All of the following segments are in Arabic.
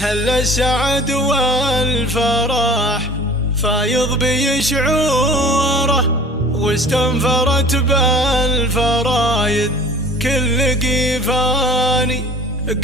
هل السعد والفرح فايض بشعوره، واستنفرت بالفرايد كل قيفاني.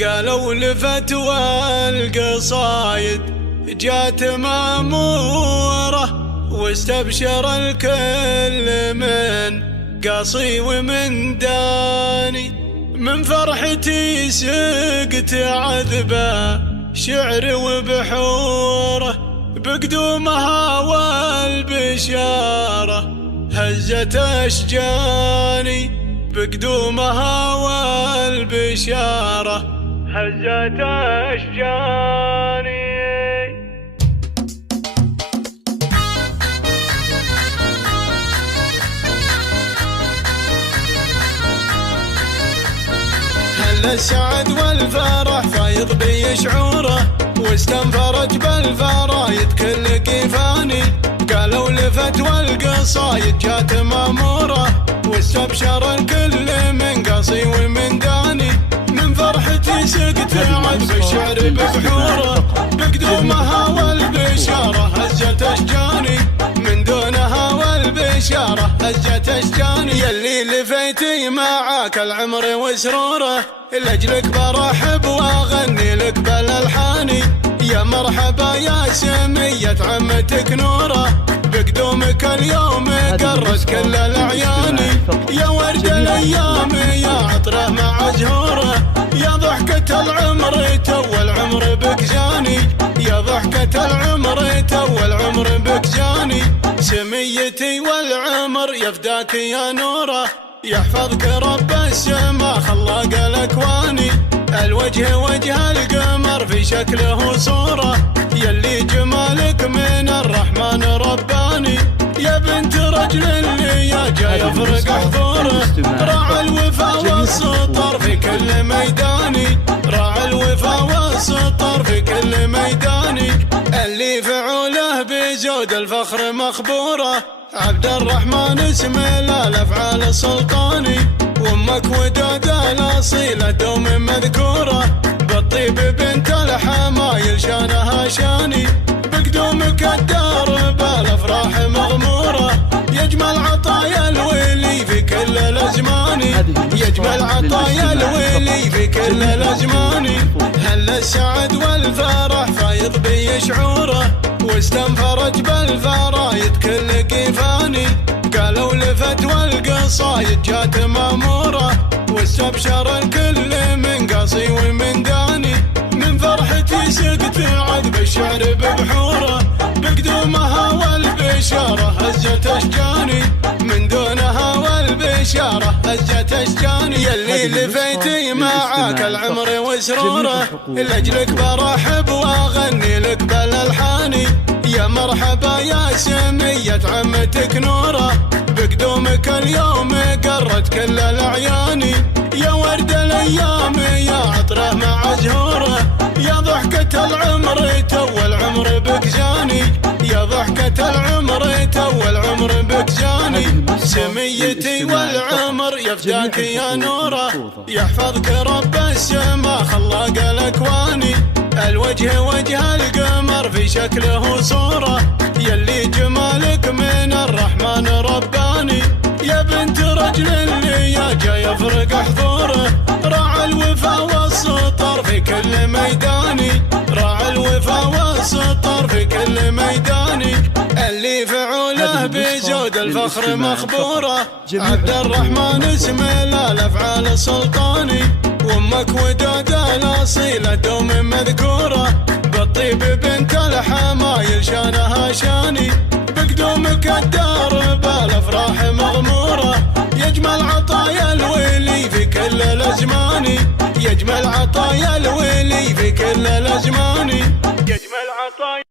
قالوا لفتوى القصايد جات ماموره، واستبشر الكل من قاصي ومن داني. من فرحتي سقت عذبه شعر وبحوره، بقدومها والبشاره هزت أشجاني. بقدومها والبشاره هزت أشجاني. هل السعد والفرح فايض بشعوره، واستنفرت بالفرايد كل قيفاني. قالوا لفتوى القصايد جات ماموره، واستبشر الكل من قاصي ومن داني. من فرحتي سقت عذب الشعر ببحوره، بقدومها والبشاره هزت أشجاني. من دونها والبشاره هزت أشجاني. يلي لفيتي معاك العمر وسروره، لأجلك برحب واغني لك بالالحاني. يا مرحبا يا سمية عمتك نوره، بقدومك اليوم قرت كل الأعياني. يا ورد الأيام يا عطره مع زهوره، يا ضحكة العمر تو العمر بك جاني. يا ضحكة العمر تو العمر بك جاني. سميتي والعمر يفداك يا نوره، يحفظك رب السما خلاق الأكواني. الوجه وجه القمر في شكله صورة، يلي جمالك من الرحمن رباني. يا بنت رجل اللي يا جاي يفرق حضوره، راعى الوفا والسطر في كل ميداني. راعى الوفا والسطر في كل ميداني. اللي فعوله بزود الفخر مخبوره، عبد الرحمن اسمه لا الافعال السلطاني. وامك وداد الاصيله دوم مذكوره، بالطيب بنت الحمايل شانها شاني. بقدومك الدار بالافراح مغموره، يجمل عطايا الولي في كل الازمان. يجمل عطايا الولي في كل الازمان. هل السعد والفرح فايض بشعوره، واستنفرت بالفرايد كل قيفاني. قالوا لفتوى القصايد جات ماموره، واستبشر الكل من قاصي ومن داني. من فرحتي سقت عذب الشعر ببحوره، بقدومها والبشاره هزت أشجاني. من دونها والبشاره هزت أشجاني. يلي لفيتي معاك العمر وسروره، لأجلك برحب واغني لك بالالحاني. يا مرحبا يا سمية عمتك نوره، بقدومك اليوم قرت كل الأعياني. يا ورد الأيام يا عطره مع زهوره، يا ضحكة العمر تو العمر بك جاني. يا ضحكة العمر تو العمر بك جاني. سميتي والعمر يفداك يا نوره، يحفظك رب السما خلاق الأكواني. الوجه وجه القمر في شكله صورة، يلي جمالك من الرحمن رباني. يا بنت رجل اللي يا جاي يفرق حضوره، راعى الوفا والسطر في كل ميداني. راعى الوفا والسطر في كل ميداني. اللي فعوله بزود الفخر مخبوره، عبد الرحمن اسمه لا الافعال السلطاني. وامك وداد الاصيله دوم مذكوره، بالطيب بنت الحمايل شانها شاني. بقدومك الدار بالافراح مغموره، يجمل عطايا الولي في كل الازمان. يجمل عطايا الولي في كل الازمان. يجمل عطايا